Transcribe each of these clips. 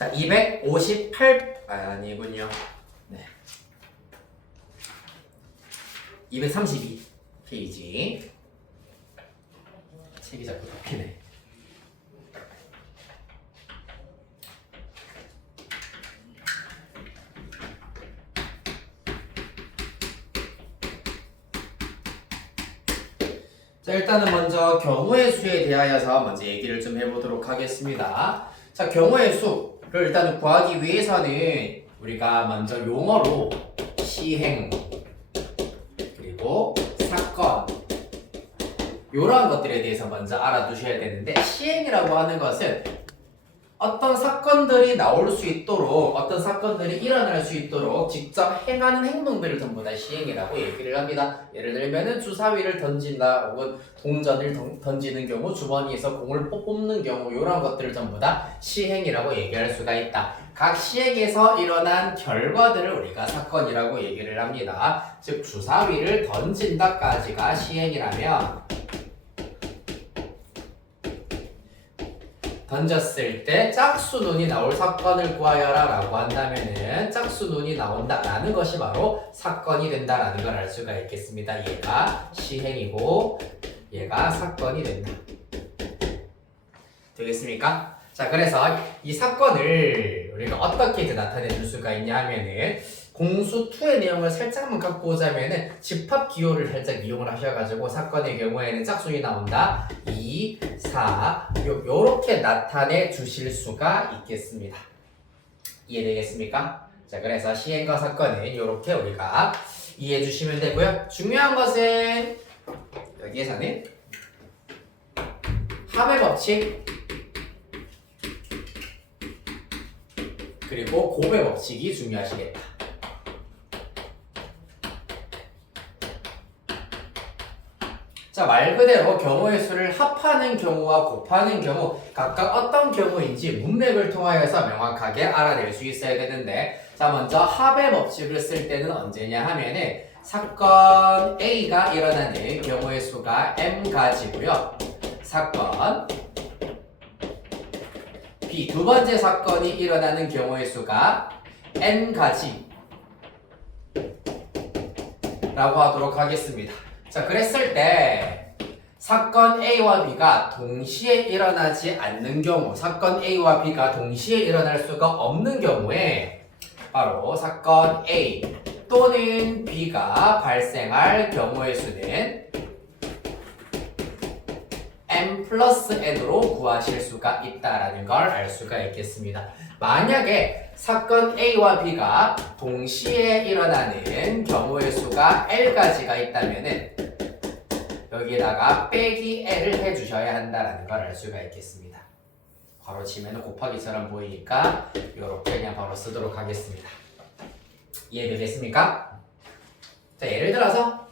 자, 258 아니군요. 네. 232 페이지. 책이 자꾸 덮이네. 자, 일단은 먼저 경우의 수에 대하여서 먼저 얘기를 좀 해보도록 하겠습니다. 자, 경우의 수를 일단은 구하기 위해서는 우리가 먼저 용어로 시행 그리고 사건 이러한 것들에 대해서 먼저 알아두셔야 되는데, 시행이라고 하는 것은 어떤 사건들이 나올 수 있도록, 어떤 사건들이 일어날 수 있도록 직접 행하는 행동들을 전부 다 시행이라고 얘기를 합니다. 예를 들면은 주사위를 던진다, 혹은 동전을 던지는 경우, 주머니에서 공을 뽑는 경우, 이런 것들을 전부 다 시행이라고 얘기할 수가 있다. 각 시행에서 일어난 결과들을 우리가 사건이라고 얘기를 합니다. 즉 주사위를 던진다까지가 시행이라면, 던졌을 때 짝수눈이 나올 사건을 구하여라 라고 한다면은 짝수눈이 나온다 라는 것이 바로 사건이 된다 라는 걸 알 수가 있겠습니다. 얘가 시행이고 얘가 사건이 된다. 되겠습니까? 자, 그래서 이 사건을 우리가 어떻게 이제 나타내 줄 수가 있냐 하면은, 공수2의 내용을 살짝만 갖고 오자면은 집합 기호를 살짝 이용을 하셔가지고 사건의 경우에는 짝수이 나온다. 2, 4 요렇게 나타내 주실 수가 있겠습니다. 이해되겠습니까? 자, 그래서 시행과 사건은 요렇게 우리가 이해해 주시면 되고요. 중요한 것은 여기에서는 합의 법칙 그리고 곱의 법칙이 중요하시겠다. 자, 말 그대로 경우의 수를 합하는 경우와 곱하는 경우, 각각 어떤 경우인지 문맥을 통하여서 명확하게 알아낼 수 있어야 되는데, 자, 먼저 합의 법칙을 쓸 때는 언제냐 하면은 사건 A가 일어나는 경우의 수가 m가지고요. 사건 B, 두 번째 사건이 일어나는 경우의 수가 n가지 라고 하도록 하겠습니다. 자, 그랬을 때 사건 A와 B가 동시에 일어나지 않는 경우, 사건 A와 B가 동시에 일어날 수가 없는 경우에 바로 사건 A 또는 B가 발생할 경우의 수는 m 플러스 n으로 구하실 수가 있다라는 걸 알 수가 있겠습니다. 만약에 사건 A와 B가 동시에 일어나는 경우의 수가 L가지가 있다면은 여기에다가 빼기 L을 해주셔야 한다라는 걸 알 수가 있겠습니다. 바로 치면 곱하기처럼 보이니까 이렇게 그냥 바로 쓰도록 하겠습니다. 이해되겠습니까? 자, 예를 들어서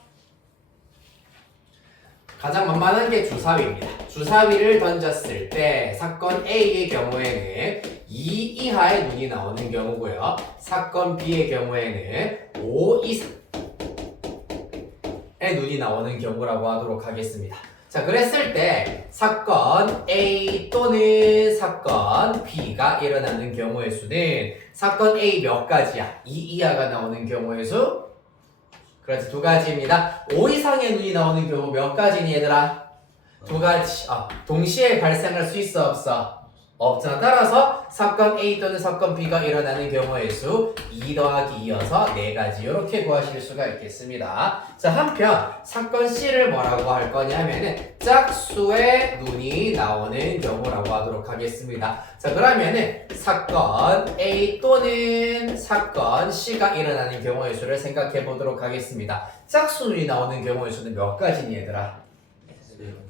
가장 만만한 게 주사위입니다. 주사위를 던졌을 때 사건 A의 경우에는 2 이하의 눈이 나오는 경우고요. 사건 B의 경우에는 5 이상의 눈이 나오는 경우라고 하도록 하겠습니다. 자, 그랬을 때 사건 A 또는 사건 B가 일어나는 경우의 수는 사건 A 몇 가지야? 2 이하가 나오는 경우의 수? 그렇지, 두 가지입니다. 5 이상의 눈이 나오는 경우 몇 가지니 얘들아? 두 가지. 동시에 발생할 수 있어 없어? 없잖아. 따라서 사건 A 또는 사건 B가 일어나는 경우의 수 2 더하기 2여서 4가지 이렇게 구하실 수가 있겠습니다. 자, 한편 사건 C를 뭐라고 할 거냐면은 짝수의 눈이 나오는 경우라고 하도록 하겠습니다. 자, 그러면은 사건 A 또는 사건 C가 일어나는 경우의 수를 생각해 보도록 하겠습니다. 짝수 눈이 나오는 경우의 수는 몇 가지니 얘들아?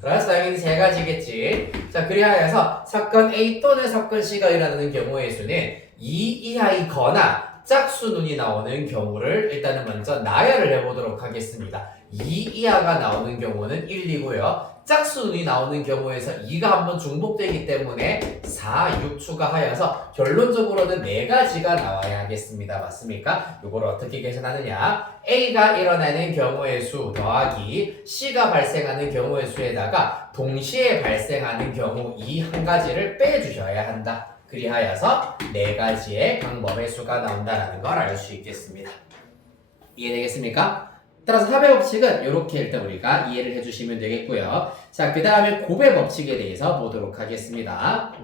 그래서 당연히 3가지겠지. 자, 그리하여서 사건 A 또는 사건 C가 일어나는 경우의 수는 2 이하이거나 짝수 눈이 나오는 경우를 일단은 먼저 나열을 해보도록 하겠습니다. 2 이하가 나오는 경우는 1, 2고요. 짝수 눈이 나오는 경우에서 2가 한번 중복되기 때문에 4, 6 추가하여서 결론적으로는 4가지가 나와야 하겠습니다. 맞습니까? 이걸 어떻게 계산하느냐? A가 일어나는 경우의 수 더하기 C가 발생하는 경우의 수에다가 동시에 발생하는 경우 이 한 가지를 빼주셔야 한다. 그리하여서 4가지의 방법의 수가 나온다라는 걸 알 수 있겠습니다. 이해되겠습니까? 따라서 합의 법칙은 이렇게 일단 우리가 이해를 해주시면 되겠고요. 자, 그 다음에 곱의 법칙에 대해서 보도록 하겠습니다.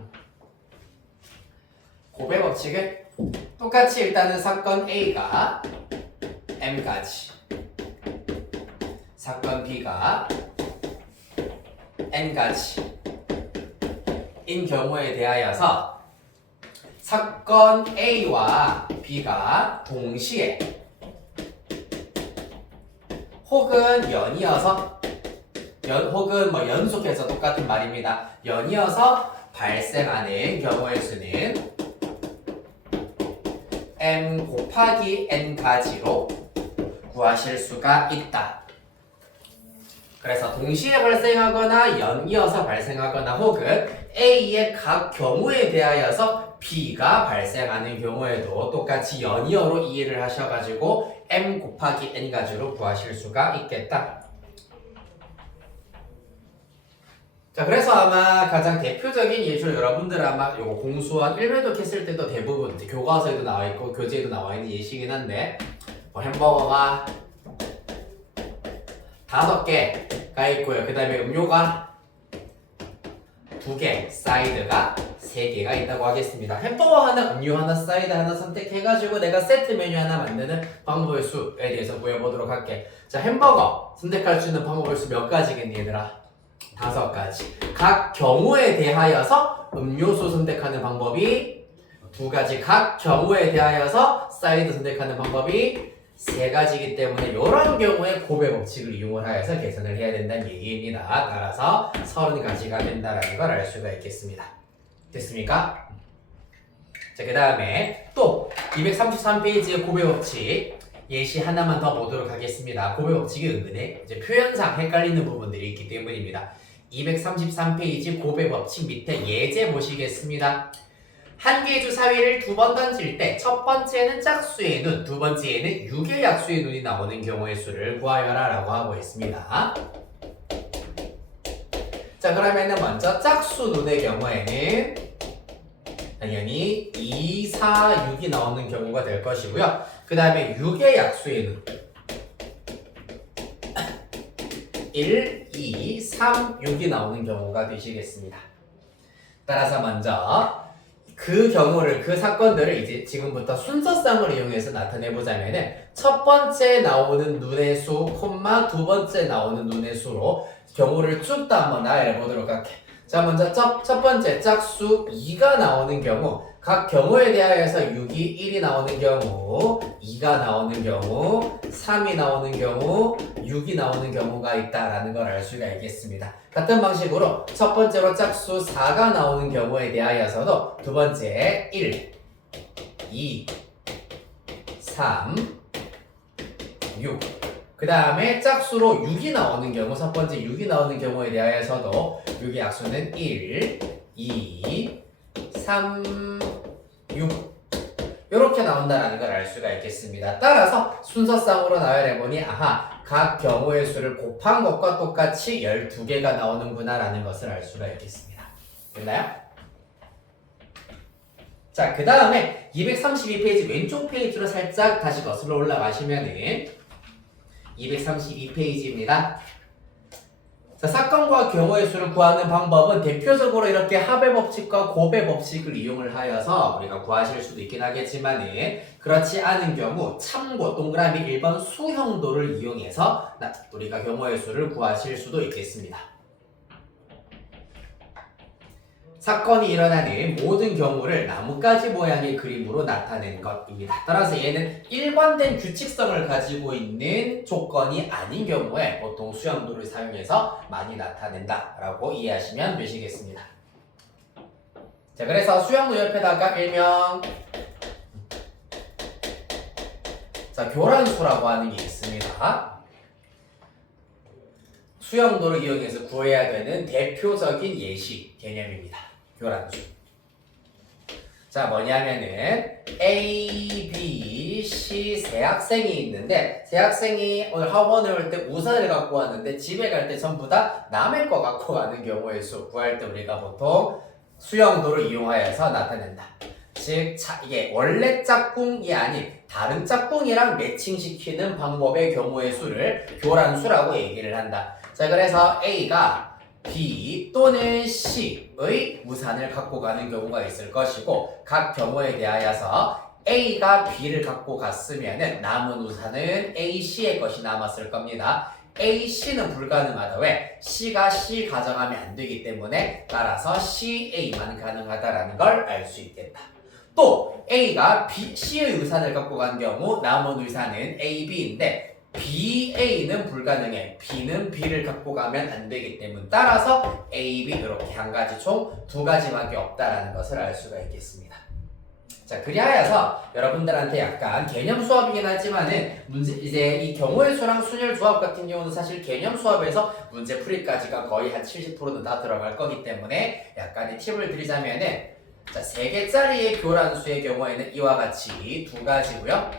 곱의 법칙은 똑같이 일단은 사건 A가 M까지, 사건 B가 N까지 인 경우에 대하여서 사건 A와 B가 동시에 혹은 연이어서 혹은 연속해서 똑같은 말입니다. 연이어서 발생하는 경우의 수는 M 곱하기 N가지로 구하실 수가 있다. 그래서 동시에 발생하거나 연이어서 발생하거나 혹은 A의 각 경우에 대하여서 B가 발생하는 경우에도 똑같이 연이어로 이해를 하셔가지고 M 곱하기 N가지로 구하실 수가 있겠다. 자, 그래서 아마 가장 대표적인 예시로 여러분들 아마 요거 공수원 1면독 했을 때도 대부분 교과서에도 나와 있고 교재에도 나와 있는 예시긴 한데 햄버거가 5개가 있고요. 그 다음에 음료가 2개, 사이드가 3개가 있다고 하겠습니다. 햄버거 하나, 음료 하나, 사이드 하나 선택해가지고 내가 세트 메뉴 하나 만드는 방법의 수에 대해서 보여보도록 할게. 자, 햄버거 선택할 수 있는 방법의 수 몇 가지겠니 얘들아? 5가지. 각 경우에 대하여서 음료수 선택하는 방법이 2가지, 각 경우에 대하여서 사이드 선택하는 방법이 3가지이기 때문에 이런 경우에 곱의 법칙을 이용을 하여서 계산을 해야 된다는 얘기입니다. 따라서 30가지가 된다는 걸 알 수가 있겠습니다. 됐습니까? 자, 그 다음에 또 233페이지의 곱의 법칙 예시 하나만 더 보도록 하겠습니다. 곱의 법칙이 은근히 이제 표현상 헷갈리는 부분들이 있기 때문입니다. 233페이지 곱의 법칙 밑에 예제 보시겠습니다. 한 개의 주사위를 2번 던질 때 첫 번째는 짝수의 눈, 두 번째에는 6의 약수의 눈이 나오는 경우의 수를 구하여라 라고 하고 있습니다. 자, 그러면은 먼저 짝수 눈의 경우에는 당연히 2, 4, 6이 나오는 경우가 될 것이고요. 그 다음에 6의 약수의 눈 1, 2, 3, 6이 나오는 경우가 되시겠습니다. 따라서 먼저 그 경우를, 그 사건들을 이제 지금부터 순서쌍을 이용해서 나타내보자면은 첫 번째 나오는 눈의 수, 콤마 두 번째 나오는 눈의 수로 경우를 쭉 다 한번 나열해보도록 할게. 자, 먼저 첫 번째 짝수 2가 나오는 경우, 각 경우에 대하여서 6이 1이 나오는 경우, 2가 나오는 경우, 3이 나오는 경우, 6이 나오는 경우가 있다라는 걸 알 수가 있겠습니다. 같은 방식으로 첫 번째로 짝수 4가 나오는 경우에 대하여서도 두 번째 1, 2, 3, 6. 그 다음에 짝수로 6이 나오는 경우, 첫 번째 6이 나오는 경우에 대하여서도 6의 약수는 1, 2, 3, 6 이렇게 나온다는 걸 알 수가 있겠습니다. 따라서 순서상으로 나열해보니 아하, 각 경우의 수를 곱한 것과 똑같이 12개가 나오는구나 라는 것을 알 수가 있겠습니다. 됐나요? 자, 그 다음에 232페이지 왼쪽 페이지로 살짝 다시 거슬러 올라가시면은 232페이지입니다. 자, 사건과 경우의 수를 구하는 방법은 대표적으로 이렇게 합의 법칙과 곱의 법칙을 이용을 하여서 우리가 구하실 수도 있긴 하겠지만은 그렇지 않은 경우 참고 동그라미 1번 수형도를 이용해서 우리가 경우의 수를 구하실 수도 있겠습니다. 사건이 일어나는 모든 경우를 나뭇가지 모양의 그림으로 나타낸 것입니다. 따라서 얘는 일관된 규칙성을 가지고 있는 조건이 아닌 경우에 보통 수형도를 사용해서 많이 나타낸다라고 이해하시면 되시겠습니다. 자, 그래서 수형도 옆에다가 일명 자, 교란수라고 하는 게 있습니다. 수형도를 이용해서 구해야 되는 대표적인 예시 개념입니다. 교란수. 자, 뭐냐면은 A, B, C 세 학생이 있는데 세 학생이 오늘 학원에 올 때 우산을 갖고 왔는데 집에 갈 때 전부 다 남의 거 갖고 가는 경우의 수 구할 때 우리가 보통 수영도를 이용하여서 나타낸다. 즉 이게 원래 짝꿍이 아닌 다른 짝꿍이랑 매칭시키는 방법의 경우의 수를 교란수라고 얘기를 한다. 자, 그래서 A가 B 또는 C의 우산을 갖고 가는 경우가 있을 것이고 각 경우에 대하여서 A가 B를 갖고 갔으면 남은 우산은 A, C의 것이 남았을 겁니다. A, C는 불가능하다. 왜? C가 C 가정하면 안 되기 때문에 따라서 C, A만 가능하다라는 걸 알 수 있겠다. 또 A가 B, C의 우산을 갖고 간 경우 남은 우산은 A, B인데 B, A는 불가능해. B는 B를 갖고 가면 안 되기 때문에 따라서 A, B 이렇게 한 가지 총 두 가지밖에 없다라는 것을 알 수가 있겠습니다. 자, 그리하여서 여러분들한테 약간 개념 수업이긴 하지만은 이제 이 경우의 수랑 순열 조합 같은 경우는 사실 개념 수업에서 문제 풀이까지가 거의 한 70%는 다 들어갈 거기 때문에 약간의 팁을 드리자면은 자, 3개짜리의 교란수의 경우에는 이와 같이 두 가지고요.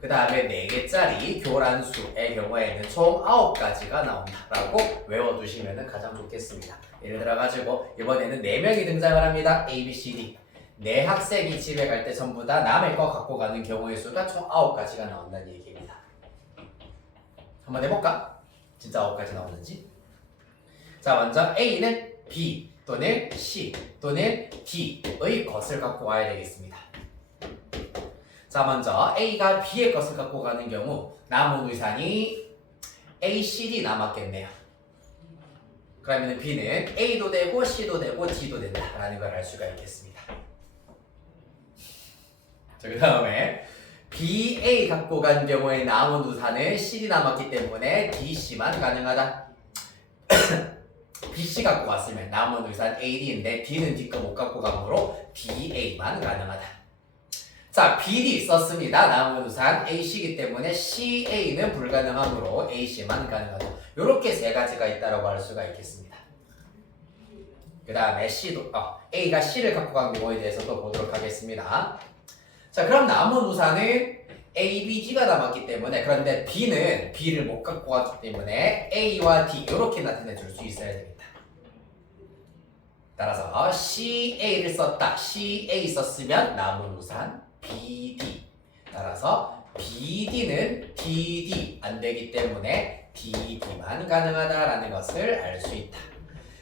그 다음에 4개짜리 교란수의 경우에는 총 9가지가 나온다라고 외워두시면 가장 좋겠습니다. 예를 들어가지고 이번에는 4명이 등장을 합니다. A, B, C, D. 4학생이 집에 갈 때 전부 다 남의 거 갖고 가는 경우의 수가 총 9가지가 나온다는 얘기입니다. 한번 해볼까? 진짜 9가지 나오는지. 자, 먼저 A는 B 또는 C 또는 D의 것을 갖고 와야 되겠습니다. 자, 먼저 A가 B의 것을 갖고 가는 경우 남은 우산이 A, C, D 남았겠네요. 그러면 B는 A도 되고 C도 되고 D도 된다라는 걸 알 수가 있겠습니다. 자, 그 다음에 B, A 갖고 간 경우에 남은 우산은 C이 남았기 때문에 D, C만 가능하다. B, C 갖고 왔으면 남은 우산 A, D인데 D는 D 거 못 갖고 가므로 B, A만 가능하다. 자, B, D 썼습니다. 남은 우산 A, C이기 때문에 C, A는 불가능하므로 A, C만 가능하다. 이렇게 3가지가 있다고 할 수가 있겠습니다. 그 다음에 A가 C를 갖고 간 경우에 대해서도 보도록 하겠습니다. 자, 그럼 남은 우산은 A, B, D가 남았기 때문에 그런데 B는 B를 못 갖고 왔기 때문에 A와 D 이렇게 나타내 줄 수 있어야 되겠다. 따라서 C, A를 썼다. C, A 썼으면 남은 우산 B, D. 따라서 B, D는 D, D 안 되기 때문에 D, D만 가능하다라는 것을 알 수 있다.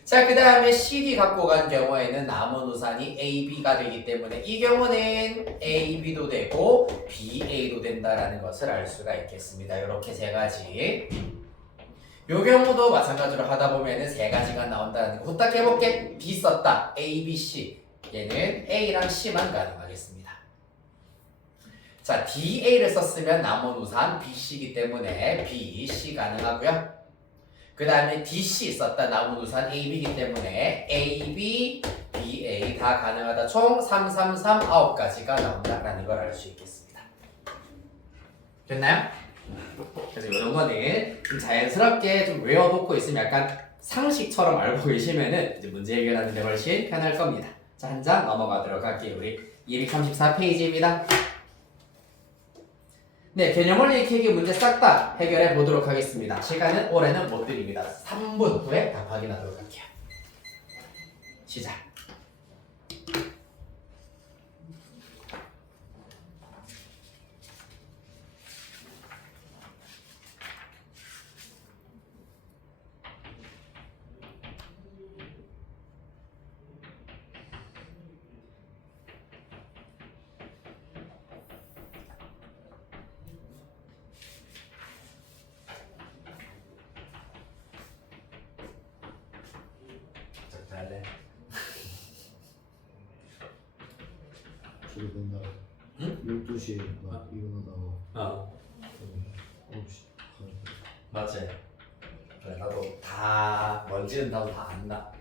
자, 그 다음에 CD 갖고 간 경우에는 남은 우산이 AB가 되기 때문에 이 경우는 AB도 되고 BA도 된다라는 것을 알 수가 있겠습니다. 이렇게 3가지. 요 경우도 마찬가지로 하다 보면은 3가지가 나온다는 거. 후딱 해볼게. B 썼다. A, B, C. 얘는 A랑 C만 가능하겠습니다. 자, DA를 썼으면 남은 우산 BC이기 때문에 B, C 가능하고요. 그 다음에 DC 썼다. 남은 우산 AB이기 때문에 AB, BA 다 가능하다. 총 3, 3, 3, 9가지가 나온다라는 걸 알 수 있겠습니다. 됐나요? 그래서 이런 거는 좀 자연스럽게 좀 외워놓고 있으면 약간 상식처럼 알고 계시면은 이제 문제 해결하는 데 훨씬 편할 겁니다. 자, 한 장 넘어가도록 할게요. 우리 234페이지입니다. 네, 개념 원리 익히기 문제 싹 다 해결해 보도록 하겠습니다. 시간은 올해는 못 드립니다. 3분 후에 답 확인하도록 할게요. 시작. 잘래. 저도 된다. 응? 12시에 막 일어나다가 9시 맞지? 그래, 나도 다 먼지는 나도 다 안 나.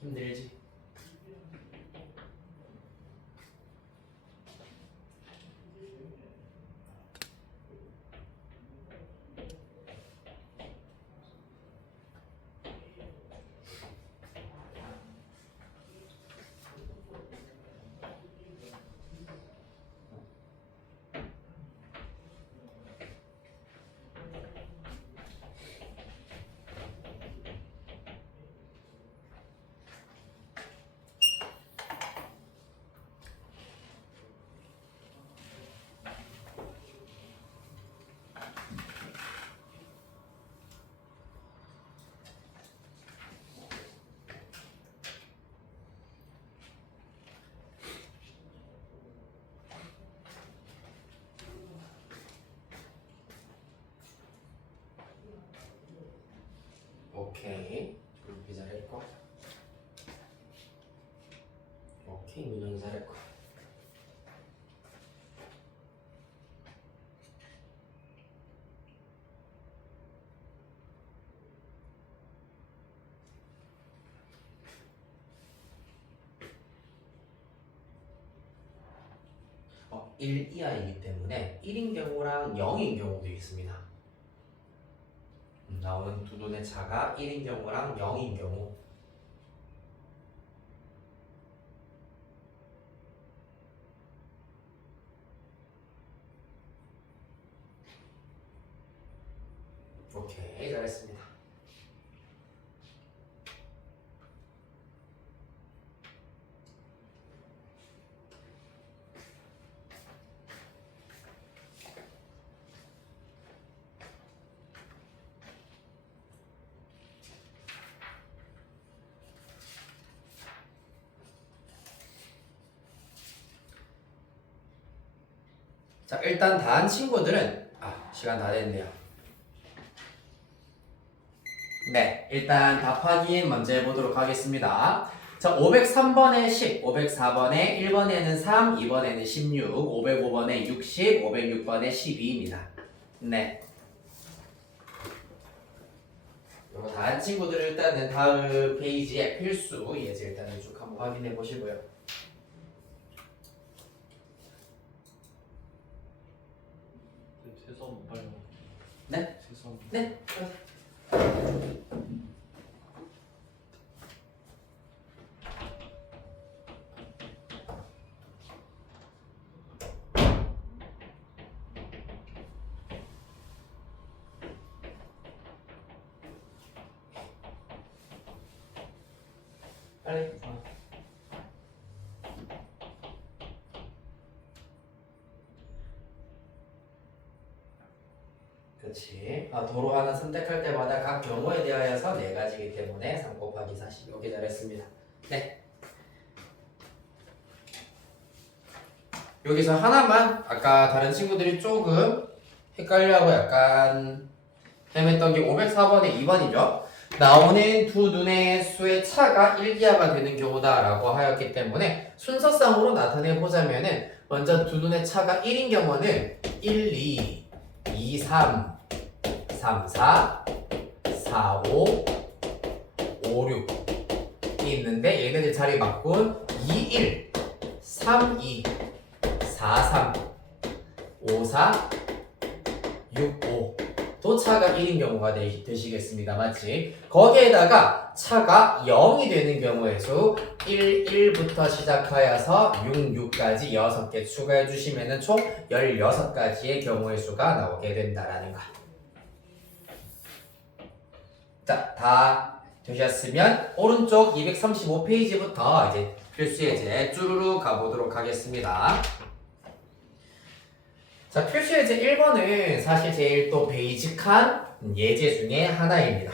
힘들지? 오케이. 이렇게 잘했고. 오케이. 민영이 잘했고. 어, 1 이하이기 때문에 1인 경우랑 0인 경우도 있습니다. 나오는 두 눈의 차가 1인 경우랑 0인 경우. 오케이, 잘했습니다. 자, 일단 다 한 친구들은 시간 다 됐네요. 네, 일단 답 확인 먼저 해보도록 하겠습니다. 자, 503번에 10, 504번에 1번에는 3, 2번에는 16, 505번에 60, 506번에 12입니다. 네. 요거 다 한 친구들 일단은 다음 페이지에 필수 예제 일단은 쭉 한번 확인해 보시고요. 세서 빨리. 네? 세서. 네. 빨리. 그렇지. 도로 하나 선택할 때마다 각 경우에 대하여서 4가지이기 때문에 3 곱하기 40. 이렇게 잘했습니다. 네. 여기서 하나만 아까 다른 친구들이 조금 헷갈려하고 약간 헤맸던 게 504번에 2번이죠. 나오는 두 눈의 수의 차가 1기하가 되는 경우다라고 하였기 때문에 순서상으로 나타내 보자면은 먼저 두 눈의 차가 1인 경우는 1, 2, 2, 3, 3, 4, 4, 5, 5, 6이 있는데 얘네들 자리 바꾼 2, 1, 3, 2, 4, 3, 5, 4, 6, 5 또 차가 1인 경우가 되시겠습니다. 맞지? 거기에다가 차가 0이 되는 경우의 수 1, 1부터 시작하여서 6, 6까지 6개 추가해 주시면 총 16가지의 경우의 수가 나오게 된다라는 거. 자, 다 되셨으면 오른쪽 235페이지부터 이제 필수 예제 쭈루루 가보도록 하겠습니다. 자, 필수 예제 1번은 사실 제일 또 베이직한 예제 중에 하나입니다.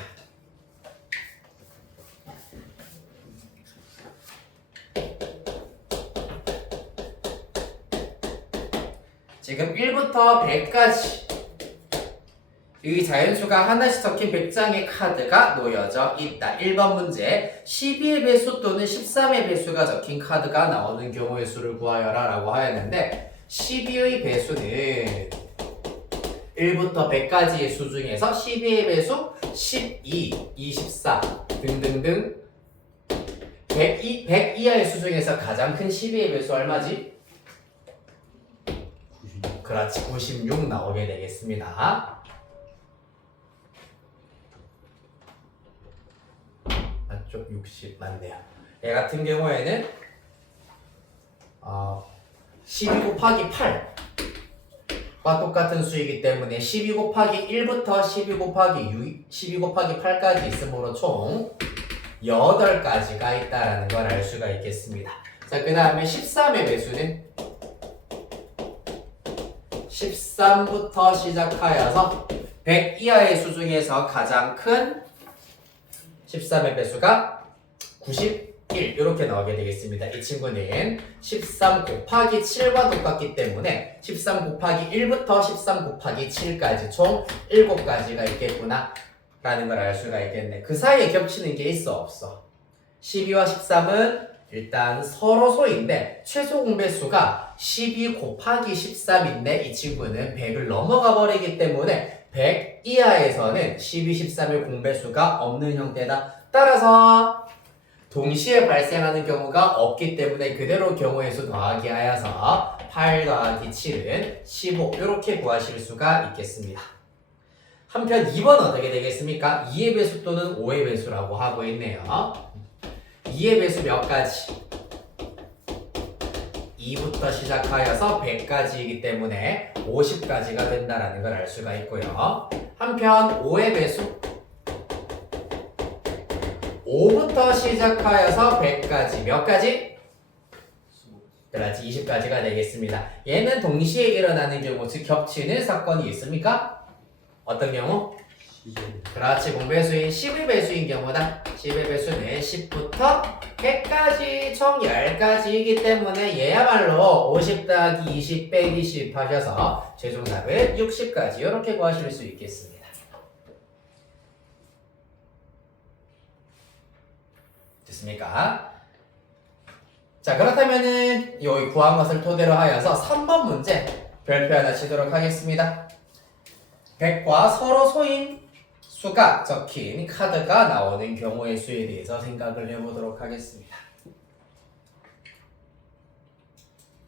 지금 1부터 100까지 이 자연수가 하나씩 적힌 100장의 카드가 놓여져 있다. 1번 문제 12의 배수 또는 13의 배수가 적힌 카드가 나오는 경우의 수를 구하여라 라고 하였는데 12의 배수는 1부터 100까지의 수 중에서 12의 배수 12, 24 등등등 100 이하의 수 중에서 가장 큰 12의 배수 얼마지? 96. 그렇지, 96 나오게 되겠습니다. 맞죠? 60 맞네요. 얘 같은 경우에는 12 곱하기 8과 똑같은 수이기 때문에 12 곱하기 1부터 12 곱하기 6, 12 곱하기 8까지 있으므로 총 8가지가 있다는 걸 알 수가 있겠습니다. 자, 그 다음에 13의 배수는 13부터 시작하여서 100 이하의 수 중에서 가장 큰 13의 배수가 91 이렇게 나오게 되겠습니다. 이 친구는 13 곱하기 7과 똑같기 때문에 13 곱하기 1부터 13 곱하기 7까지 총 7가지가 있겠구나 라는 걸 알 수가 있겠네. 그 사이에 겹치는 게 있어 없어? 12와 13은 일단 서로 소인데 최소 공배수가 12 곱하기 13인데 이 친구는 100을 넘어가 버리기 때문에 100 이하에서는 12, 13의 공배수가 없는 형태다. 따라서 동시에 발생하는 경우가 없기 때문에 그대로 경우의 수 더하기 하여서 8 더하기 7은 15 이렇게 구하실 수가 있겠습니다. 한편 2번 어떻게 되겠습니까? 2의 배수 또는 5의 배수라고 하고 있네요. 2의 배수 몇 가지? 2부터 시작하여서 100까지이기 때문에 50까지가 된다는 걸 알 수가 있고요. 한편 5의 배수 5부터 시작하여서 100까지 몇 가지? 그렇지 20까지가 되겠습니다. 얘는 동시에 일어나는 경우 즉 겹치는 사건이 있습니까? 어떤 경우? 그렇지 공배수인 12배수인 경우다. 12 배수는 10부터 100까지 총 10가지이기 때문에 얘야말로 50 더하기 20 빼기 20 하셔서 최종답은 60까지 이렇게 구하실 수 있겠습니다. 됐습니까? 자 그렇다면은 여기 구한 것을 토대로 하여서 3번 문제 별표 하나 치도록 하겠습니다. 100과 서로 소인 수가 적힌 카드가 나오는 경우의 수에 대해서 생각을 해보도록 하겠습니다.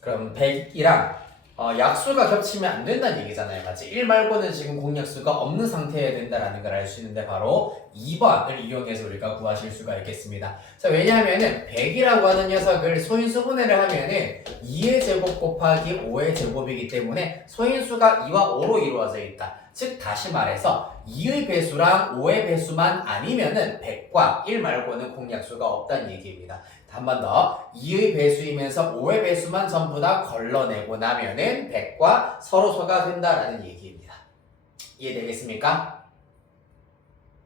그럼 100이랑 약수가 겹치면 안 된다는 얘기잖아요. 맞지? 1 말고는 지금 공약수가 없는 상태여야 된다는 걸 알 수 있는데 바로 2번을 이용해서 우리가 구하실 수가 있겠습니다. 자, 왜냐하면은 100이라고 하는 녀석을 소인수 분해를 하면은 2의 제곱 곱하기 5의 제곱이기 때문에 소인수가 2와 5로 이루어져 있다. 즉 다시 말해서 2의 배수랑 5의 배수만 아니면은 100과 1 말고는 공약수가 없다는 얘기입니다. 한 번 더 2의 배수이면서 5의 배수만 전부 다 걸러내고 나면은 100과 서로 소가 된다라는 얘기입니다. 이해되겠습니까?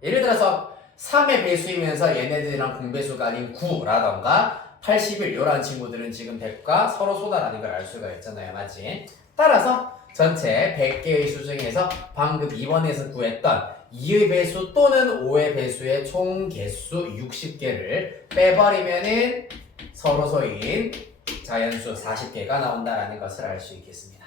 예를 들어서 3의 배수이면서 얘네들이랑 공배수가 아닌 9라던가 81 이런 친구들은 지금 100과 서로 소다라는 걸 알 수가 있잖아요. 맞지? 따라서 전체 100개의 수 중에서 방금 2번에서 구했던 2의 배수 또는 5의 배수의 총 개수 60개를 빼버리면은 서로 소인 자연수 40개가 나온다라는 것을 알 수 있겠습니다.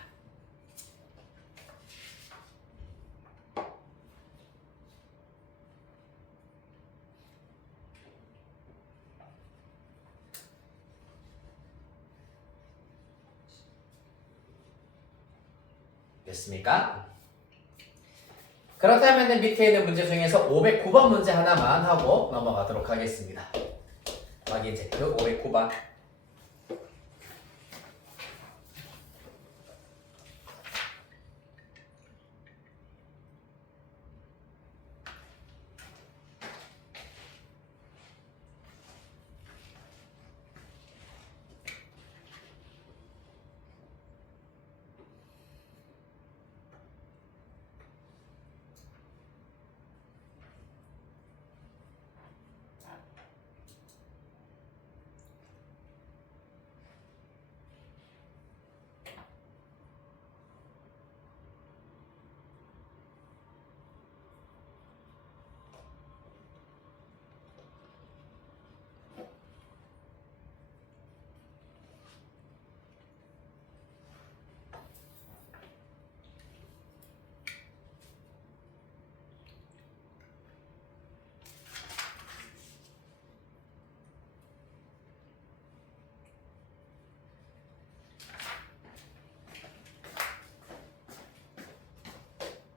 됐습니까? 그렇다면 밑에 있는 문제 중에서 509번 문제 하나만 하고 넘어가도록 하겠습니다. 확인 체크 509번.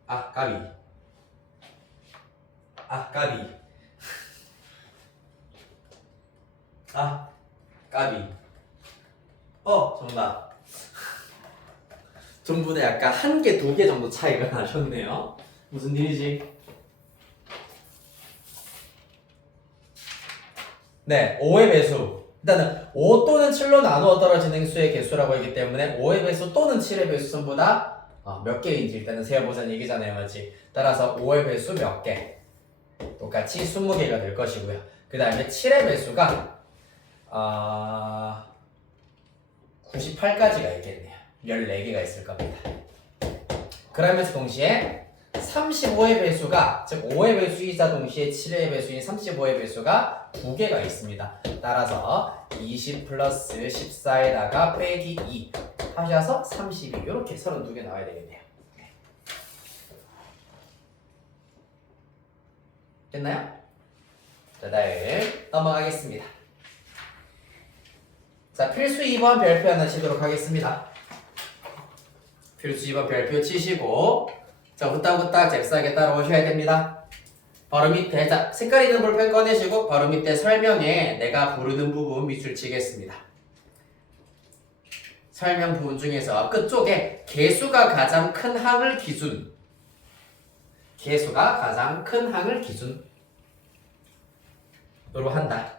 아 까비 아 까비 아 까비 정답. 전부 다 약간 1개, 2개 정도 차이가 나셨네요. 무슨 일이지? 네, 5의 배수. 일단은 5 또는 7로 나누어 떨어지는 수의 개수라고 했기 때문에 5의 배수 또는 7의 배수 전부 다 몇 개인지 일단은 세어보자는 얘기잖아요. 맞지? 따라서 5의 배수 몇 개? 똑같이 20개가 될 것이고요. 그 다음에 7의 배수가 98까지가 있겠네요. 14개가 있을 겁니다. 그러면서 동시에 35의 배수가, 즉 5의 배수이자 동시에 7의 배수인 35의 배수가 2개가 있습니다. 따라서 20 플러스 14에다가 빼기 2 하셔서 32, 이렇게 32개 나와야 되겠네요. 됐나요? 자, 다음 넘어가겠습니다. 자, 필수 2번 별표 하나 치도록 하겠습니다. 필수 2번 별표 치시고, 자, 후딱후딱 잽싸게 따라오셔야 됩니다. 바로 밑에, 자, 색깔 있는 볼펜 꺼내시고 바로 밑에 설명에 내가 부르는 부분 밑줄 치겠습니다. 설명 부분 중에서 끝쪽에 개수가 가장 큰 항을 기준, 개수가 가장 큰 항을 기준으로 한다.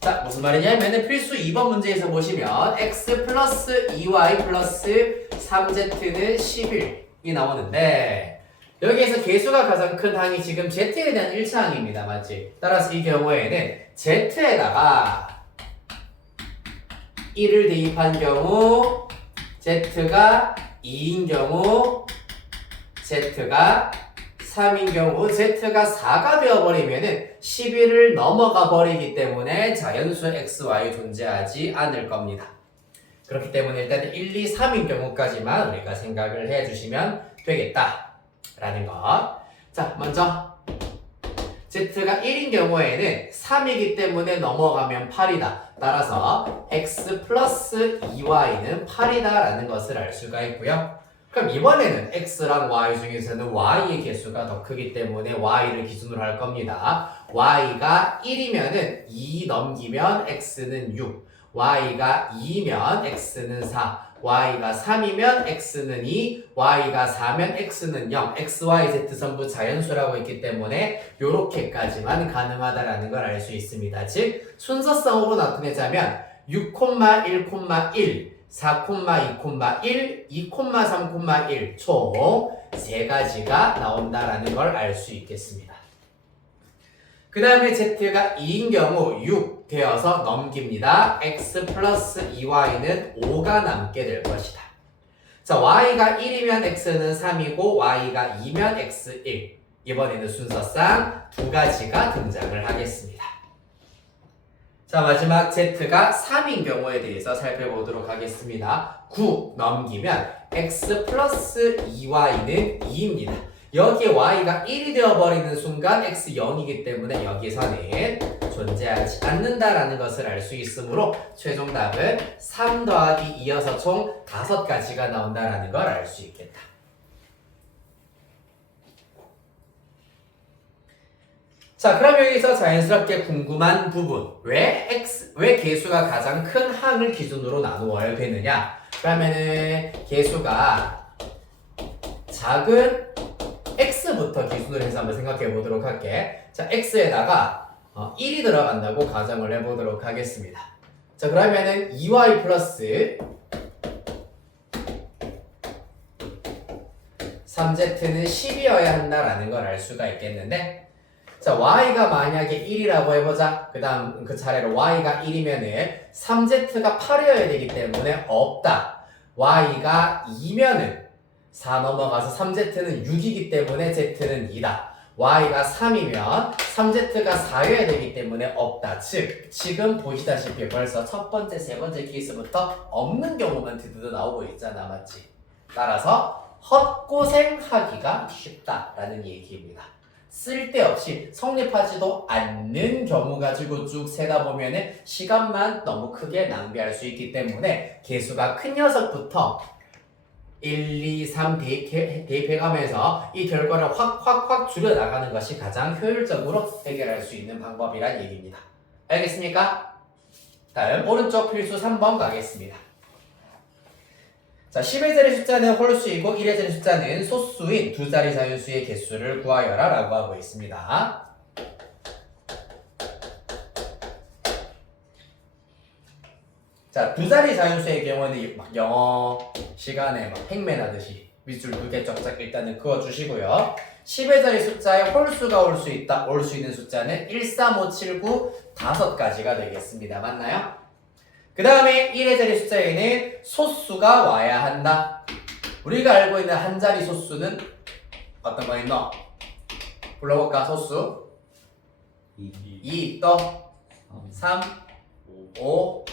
자, 무슨 말이냐면은 필수 2번 문제에서 보시면 x 플러스 2y 플러스 3z는 11이 나오는데, 여기에서 개수가 가장 큰 항이 지금 z에 대한 1차항입니다. 맞지? 따라서 이 경우에는 z에다가 1을 대입한 경우, z가 2인 경우, z가 3인 경우, z가 4가 되어버리면은 11을 넘어가 버리기 때문에 자연수 xy 존재하지 않을 겁니다. 그렇기 때문에 일단 1, 2, 3인 경우까지만 우리가 생각을 해주시면 되겠다라는 것. 자, 먼저 z가 1인 경우에는 3이기 때문에 넘어가면 8이다. 따라서 x 플러스 2y는 8이다 라는 것을 알 수가 있고요. 그럼 이번에는 x랑 y 중에서는 y의 개수가 더 크기 때문에 y를 기준으로 할 겁니다. y가 1이면은 2 넘기면 x는 6, y가 2면 x는 4, y가 3이면 x는 2, y가 4면 x는 0, x, y, z 전부 자연수라고 했기 때문에 요렇게까지만 가능하다라는 걸 알 수 있습니다. 즉 순서성으로 나타내자면 6,1,1 4,2,1, 2,3,1 총 3가지가 나온다라는 걸 알 수 있겠습니다. 그 다음에 z가 2인 경우 6 되어서 넘깁니다. x 플러스 2y는 5가 남게 될 것이다. 자, y가 1이면 x는 3이고 y가 2면 x 1. 이번에는 순서상 2가지가 등장을 하겠습니다. 자, 마지막 z가 3인 경우에 대해서 살펴보도록 하겠습니다. 9 넘기면 x 플러스 2y는 2입니다. 여기에 y가 1이 되어버리는 순간 x 0이기 때문에 여기서는 존재하지 않는다라는 것을 알 수 있으므로 최종 답은 3 더하기 2여서 총 5가지가 나온다라는 걸 알 수 있겠다. 자, 그럼 여기서 자연스럽게 궁금한 부분, 왜 개수가 가장 큰 항을 기준으로 나누어야 되느냐? 그러면은 개수가 작은 x부터 기준으로 해서 한번 생각해 보도록 할게. 자, x에다가 1이 들어간다고 가정을 해보도록 하겠습니다. 자, 그러면은 2y 플러스 3z는 10이어야 한다라는 걸 알 수가 있겠는데, 자, y가 만약에 1이라고 해보자. 그 다음 그 차례로 y가 1이면은 3z가 8이어야 되기 때문에 없다. y가 2면은 4 넘어가서 3z는 6이기 때문에 z는 2다. y가 3이면 3z가 4여야 되기 때문에 없다. 즉, 지금 보시다시피 벌써 첫 번째, 세 번째 케이스부터 없는 경우만 드드드 나오고 있잖아. 맞지? 따라서 헛고생하기가 쉽다라는 얘기입니다. 쓸데없이 성립하지도 않는 경우 가지고 쭉 세다 보면은 시간만 너무 크게 낭비할 수 있기 때문에 개수가 큰 녀석부터 1, 2, 3 대입해가면서 이 결과를 확 줄여나가는 것이 가장 효율적으로 해결할 수 있는 방법이란 얘기입니다. 알겠습니까? 다음 오른쪽 필수 3번 가겠습니다. 자, 10의 자리 숫자는 홀수이고 1의 자리 숫자는 소수인 두 자리 자연수의 개수를 구하여라 라고 하고 있습니다. 자, 두 자리 자연수의 경우는 막 영어 시간에 막 행맨하듯이 밑줄 2개 쫙쫙 일단은 그어주시고요. 10의 자리 숫자에 홀수가 올 수 있다. 올 수 있는 숫자는 1, 3, 5, 7, 9 5가지가 되겠습니다. 맞나요? 그 다음에 1의 자리 숫자에는 소수가 와야 한다. 우리가 알고 있는 한 자리 소수는 어떤 거 있노? 불러볼까? 소수 2 또 3 5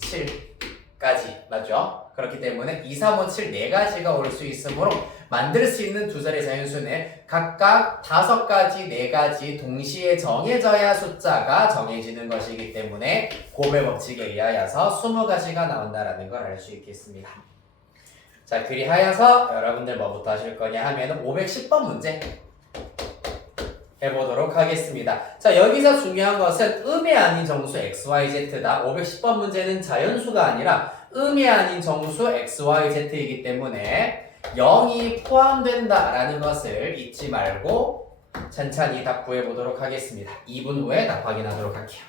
7까지 맞죠? 그렇기 때문에 2, 3, 5, 7 4가지가 올 수 있으므로 만들 수 있는 두 자리 자연수는 각각 5가지, 4가지 동시에 정해져야 숫자가 정해지는 것이기 때문에 곱의 법칙에 의하여서 20가지가 나온다는 걸 알 수 있겠습니다. 자, 그리하여서 여러분들 뭐부터 하실 거냐 하면 510번 문제 해보도록 하겠습니다. 자, 여기서 중요한 것은 음이 아닌 정수 XYZ다. 510번 문제는 자연수가 아니라 음이 아닌 정수 XYZ이기 때문에 0이 포함된다라는 것을 잊지 말고 천천히 답 구해보도록 하겠습니다. 2분 후에 답 확인하도록 할게요.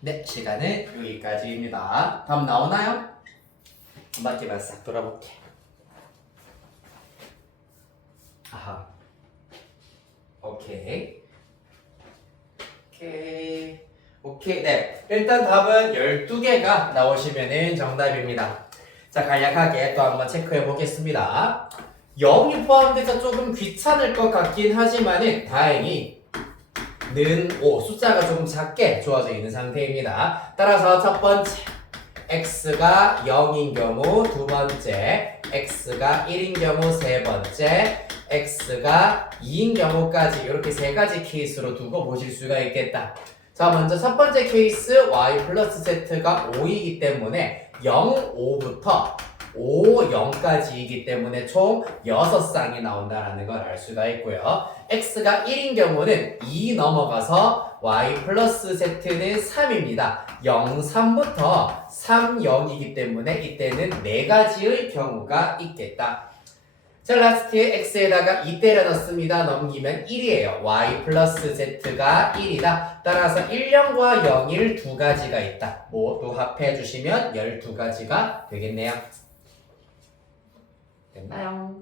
네, 시간은 여기까지입니다. 다음 나오나요? 한 바퀴만 싹 돌아볼게. 아하. 오케이. 네. 일단 답은 12개가 나오시면은 정답입니다. 자, 간략하게 또 한번 체크해 보겠습니다. 0이 포함돼서 조금 귀찮을 것 같긴 하지만은 다행히 는 5, 숫자가 조금 작게 주어져 있는 상태입니다. 따라서 첫 번째 x가 0인 경우, 두 번째 x가 1인 경우, 세 번째 x가 2인 경우까지 이렇게 세 가지 케이스로 두고 보실 수가 있겠다. 자, 먼저 첫 번째 케이스 y 플러스 z가 5이기 때문에 0, 5부터 5, 0까지이기 때문에 총 6쌍이 나온다는 걸 알 수가 있고요. x가 1인 경우는 2 넘어가서 y 플러스 z는 3입니다. 0, 3부터 3, 0이기 때문에 이때는 4가지의 경우가 있겠다. 자, 라스트에 x에다가 2 때려 넣습니다. 넘기면 1이에요. y 플러스 z가 1이다. 따라서 1,0과 0, 1 두 가지가 있다. 모두 합해 주시면 12가지가 되겠네요. 됐나요?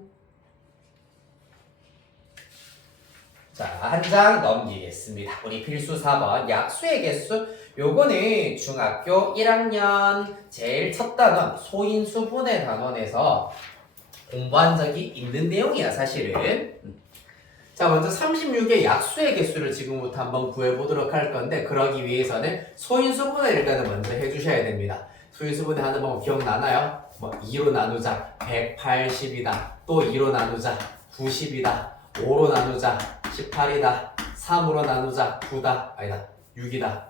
자, 한 장 넘기겠습니다. 우리 필수 4번 약수의 개수. 요거는 중학교 1학년 제일 첫 단원 소인수분해 단원에서 공부한 적이 있는 내용이야, 사실은. 자, 먼저 36의 약수의 개수를 지금부터 한번 구해보도록 할 건데, 그러기 위해서는 소인수분해를 일단은 먼저 해주셔야 됩니다. 소인수분해 하는 방법 기억나나요? 2로 나누자 180이다. 또 2로 나누자 90이다. 5로 나누자 18이다. 3으로 나누자 9다. 아니다, 6이다.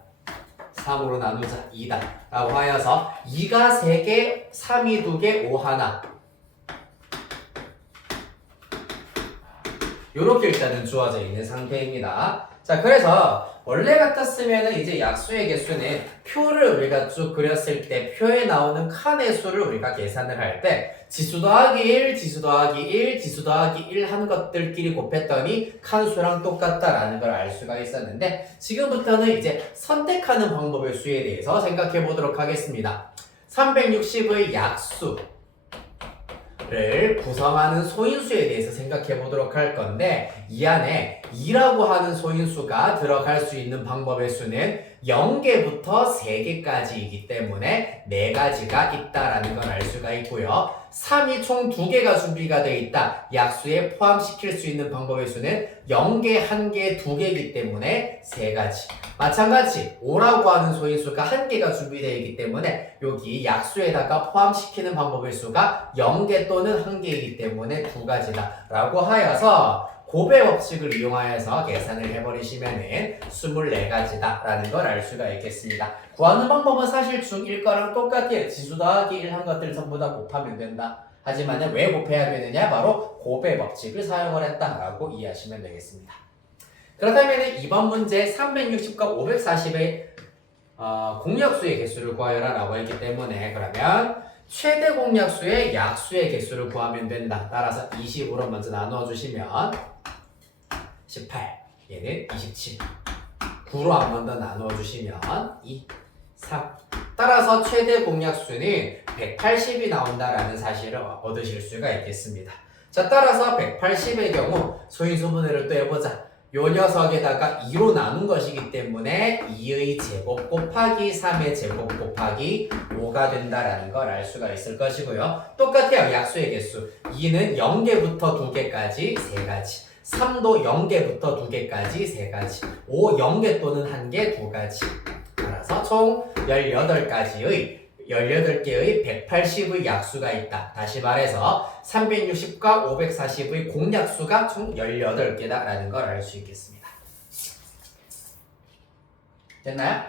3으로 나누자 2다 라고 하여서 2가 3개, 3이 2개, 5 하나 요렇게 일단은 주어져 있는 상태입니다. 자, 그래서 원래 같았으면은 이제 약수의 개수는 표를 우리가 쭉 그렸을 때 표에 나오는 칸의 수를 우리가 계산을 할 때 지수 더하기 1, 지수 더하기 1, 지수 더하기 1 한 것들끼리 곱했더니 칸수랑 똑같다라는 걸 알 수가 있었는데 지금부터는 이제 선택하는 방법의 수에 대해서 생각해 보도록 하겠습니다. 360의 약수 를 구성하는 소인수에 대해서 생각해 보도록 할 건데 이 안에 2라고 하는 소인수가 들어갈 수 있는 방법의 수는 0개부터 3개까지이기 때문에 4가지가 있다라는 걸 알 수가 있고요. 3이 총 2개가 준비가 되어 있다. 약수에 포함시킬 수 있는 방법의 수는 0개, 1개, 2개이기 때문에 3가지. 마찬가지 5라고 하는 소인수가 1개가 준비되어 있기 때문에 여기 약수에다가 포함시키는 방법의 수가 0개 또는 1개이기 때문에 2가지다 라고 하여서 곱의 법칙을 이용하여서 계산을 해버리시면은 24가지다 라는 걸 알 수가 있겠습니다. 구하는 방법은 사실 중1 거랑 똑같아요. 지수 더하기 1 한 것들 전부 다 곱하면 된다. 하지만 왜 곱해야 되느냐? 바로 곱의 법칙을 사용을 했다라고 이해하시면 되겠습니다. 그렇다면 이번 문제 360과 540의 공약수의 개수를 구하여라 라고 했기 때문에 그러면 최대 공약수의 약수의 개수를 구하면 된다. 따라서 20으로 먼저 나누어 주시면 18, 얘는 27, 9로 한 번 더 나누어 주시면 2, 3. 따라서 최대 공약수는 180이 나온다라는 사실을 얻으실 수가 있겠습니다. 자, 따라서 180의 경우 소인수분해를 또 해보자. 요 녀석에다가 2로 나눈 것이기 때문에 2의 제곱 곱하기 3의 제곱 곱하기 5가 된다라는 걸 알 수가 있을 것이고요. 똑같아요. 약수의 개수. 2는 0개부터 2개까지 3가지. 3도 0개부터 2개까지 3가지. 5, 0개 또는 1개 2가지. 따라서 총 18개의 180의 약수가 있다. 다시 말해서 360과 540의 공약수가 총 18개다라는 걸 알 수 있겠습니다. 됐나요?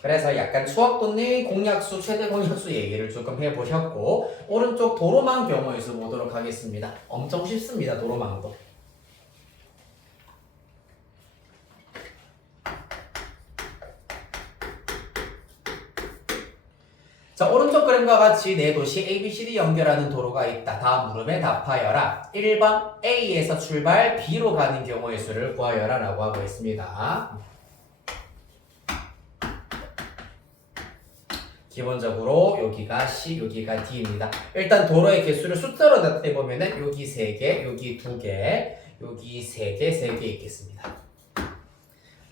그래서 약간 추억 돋는 공약수, 최대 공약수 얘기를 조금 해보셨고 오른쪽 도로망 경우의 수 보도록 하겠습니다. 엄청 쉽습니다. 도로망도. 자, 오른쪽 그림과 같이 네 도시 ABCD 연결하는 도로가 있다. 다음 물음에 답하여라. 1번 A에서 출발 B로 가는 경우의 수를 구하여라 라고 하고 있습니다. 기본적으로 여기가 C, 여기가 D입니다. 일단 도로의 개수를 숫자로 나타내보면은 여기 3개, 여기 2개, 여기 3개, 3개 있겠습니다.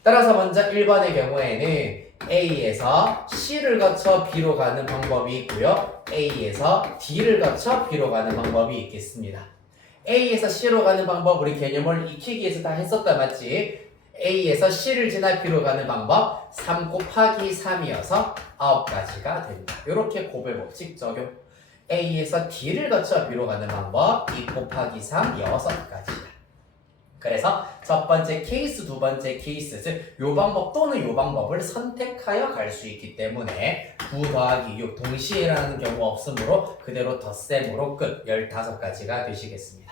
따라서 먼저 1번의 경우에는 A에서 C를 거쳐 B로 가는 방법이 있고요. A에서 D를 거쳐 B로 가는 방법이 있겠습니다. A에서 C로 가는 방법 우리 개념을 익히기 위해서 다 했었다 맞지? A에서 C를 지나 B로 가는 방법 3 곱하기 3이어서 9가지가 된다. 이렇게 곱의 법칙 적용. A에서 D를 거쳐 B로 가는 방법 2 곱하기 3 6가지다. 그래서 첫 번째 케이스, 두 번째 케이스, 즉 요 방법 또는 요 방법을 선택하여 갈 수 있기 때문에 9 더하기 6 동시에라는 경우 없으므로 그대로 덧셈으로 끝 15가지가 되시겠습니다.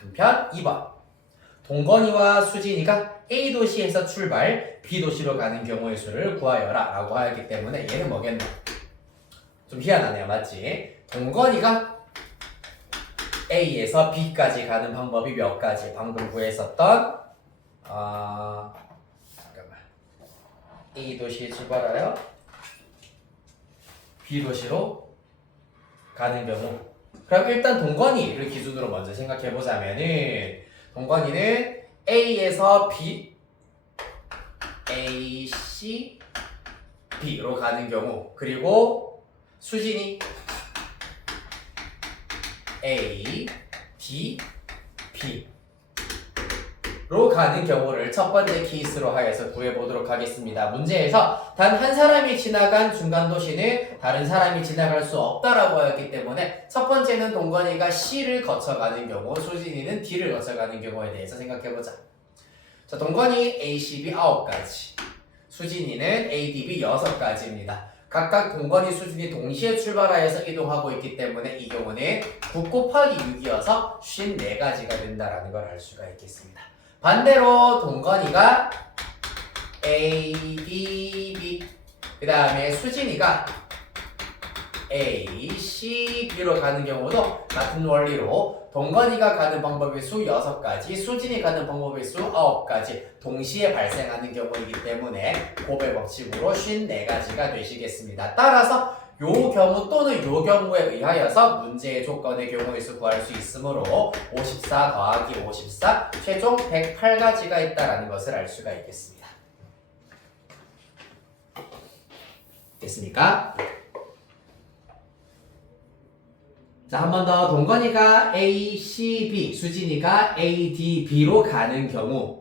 한편 2번 동건이와 수진이가 A 도시에서 출발 B 도시로 가는 경우의 수를 구하여라 라고 하였기 때문에 얘는 뭐겠노? 좀 희한하네요. 맞지? 동건이가 A에서 B까지 가는 방법이 몇 가지? 방금 구했었던 잠깐만 A 도시에 출발하여 B 도시로 가는 경우 그럼 일단 동건이를 기준으로 먼저 생각해 보자면은 동건이는 A에서 B A, C, B로 가는 경우 그리고 수진이 A, D, B로 가는 경우를 첫 번째 케이스로 하여서 구해보도록 하겠습니다. 문제에서 단 한 사람이 지나간 중간 도시는 다른 사람이 지나갈 수 없다라고 하였기 때문에 첫 번째는 동건이가 C를 거쳐가는 경우, 수진이는 D를 거쳐가는 경우에 대해서 생각해보자. 자, 동건이 A, C, B 9가지, 수진이는 A, D, B 6가지입니다. 각각 동건이 수진이 동시에 출발하여서 이동하고 있기 때문에 이 경우는 9 곱하기 6이어서 54가지가 된다라는 걸 알 수가 있겠습니다. 반대로 동건이가 A, D, B 그 다음에 수진이가 A, C, B로 가는 경우도 같은 원리로 동건이가 가는 방법의 수 6가지, 수진이 가는 방법의 수 9가지 동시에 발생하는 경우이기 때문에 곱의 법칙으로 54가지가 되시겠습니다. 따라서 요 경우 또는 요 경우에 의하여서 문제의 조건의 경우의 수 구할 수 있으므로 54 더하기 54 최종 108가지가 있다는 것을 알 수가 있겠습니다. 됐습니까? 자, 한 번 더. 동건이가 A, C, B, 수진이가 A, D, B로 가는 경우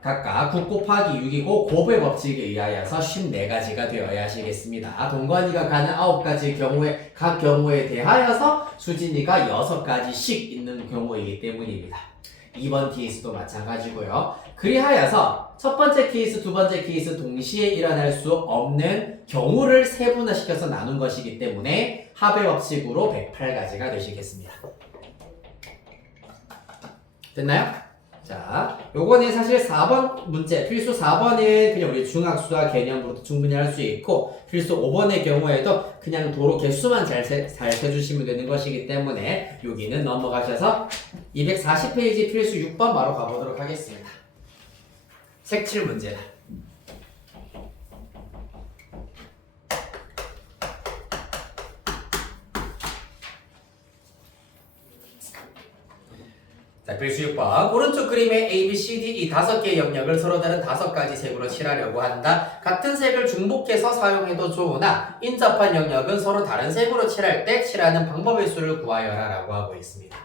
각각 9 곱하기 6이고 곱의 법칙에 의하여서 54가지가 되어야 하시겠습니다. 동건이가 가는 9가지 경우에 각 경우에 대하여서 수진이가 6가지씩 있는 경우이기 때문입니다. 2번 케이스도 마찬가지고요. 그리하여서 첫 번째 케이스, 두 번째 케이스 동시에 일어날 수 없는 경우를 세분화시켜서 나눈 것이기 때문에 합의 법칙으로 108가지가 되시겠습니다. 됐나요? 자, 요거는 사실 4번 문제, 필수 4번은 그냥 우리 중학수학 개념으로도 충분히 할 수 있고 필수 5번의 경우에도 그냥 도로 개수만 잘 세주시면 되는 것이기 때문에 여기는 넘어가셔서 240페이지 필수 6번 바로 가보도록 하겠습니다. 색칠 문제다. 자, 필수 6번. 오른쪽 그림의 A, B, C, D 이 5개의 영역을 서로 다른 5가지 색으로 칠하려고 한다. 같은 색을 중복해서 사용해도 좋으나 인접한 영역은 서로 다른 색으로 칠할 때 칠하는 방법의 수를 구하여라 라고 하고 있습니다.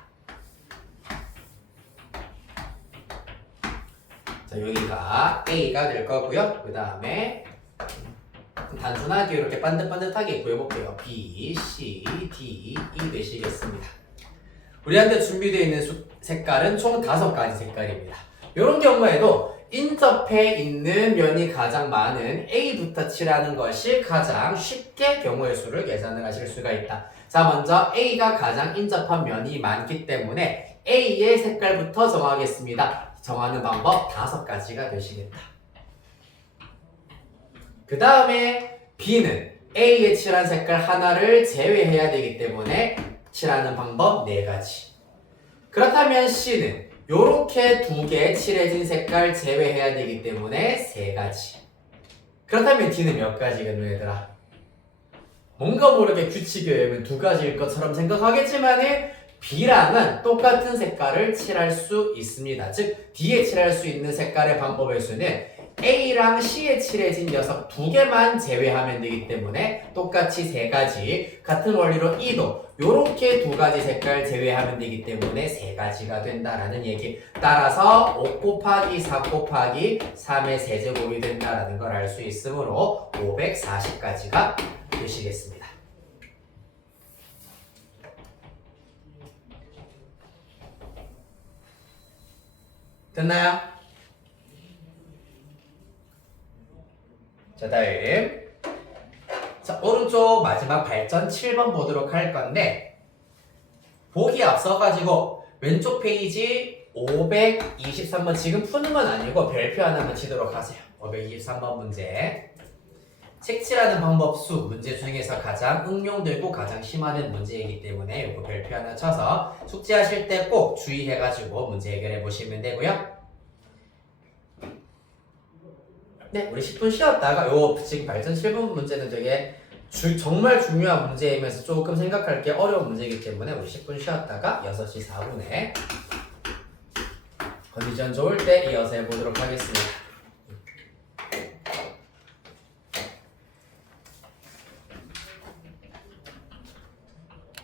자, 여기가 A가 될 거고요. 그 다음에 단순하게 이렇게 반듯반듯하게 구해볼게요. B, C, D, E 되시겠습니다. 우리한테 준비되어 있는 색깔은 총 5가지 색깔입니다. 이런 경우에도 인접해 있는 면이 가장 많은 A부터 칠하는 것이 가장 쉽게 경우의 수를 계산을 하실 수가 있다. 자, 먼저 A가 가장 인접한 면이 많기 때문에 A의 색깔부터 정하겠습니다. 정하는 방법 5가지가 되시겠다. 그 다음에 B는 A에 칠한 색깔 하나를 제외해야 되기 때문에 칠하는 방법 4가지. 그렇다면 C는 요렇게 2개 칠해진 색깔 제외해야 되기 때문에 3가지. 그렇다면 D는 몇 가지겠노 얘들아? 뭔가 모르게 규칙에 의하면 2가지일 것처럼 생각하겠지만은 B랑은 똑같은 색깔을 칠할 수 있습니다. 즉 D에 칠할 수 있는 색깔의 방법의 수는 A랑 C에 칠해진 녀석 2개만 제외하면 되기 때문에 똑같이 3가지. 같은 원리로 E도 요렇게 2가지 색깔 제외하면 되기 때문에 3가지가 된다라는 얘기. 따라서 5 곱하기 4 곱하기 3의 세제곱이 된다라는 걸 알 수 있으므로 540가지가 되시겠습니다. 됐나요? 자, 다음. 자, 오른쪽 마지막 발전 7번 보도록 할 건데, 보기 앞서가지고 왼쪽 페이지 523번 지금 푸는 건 아니고 별표 하나만 치도록 하세요. 523번 문제. 색칠하는 방법 수 문제 중에서 가장 응용되고 가장 심화된 문제이기 때문에 이거 별표 하나 쳐서 숙제하실 때 꼭 주의해가지고 문제 해결해 보시면 되고요. 네, 우리 10분 쉬었다가 요 지금 발전 7번 문제는 되게 정말 중요한 문제이면서 조금 생각할 게 어려운 문제이기 때문에 우리 10분 쉬었다가 6시 4분에 컨디션 좋을 때 이어서 해보도록 하겠습니다.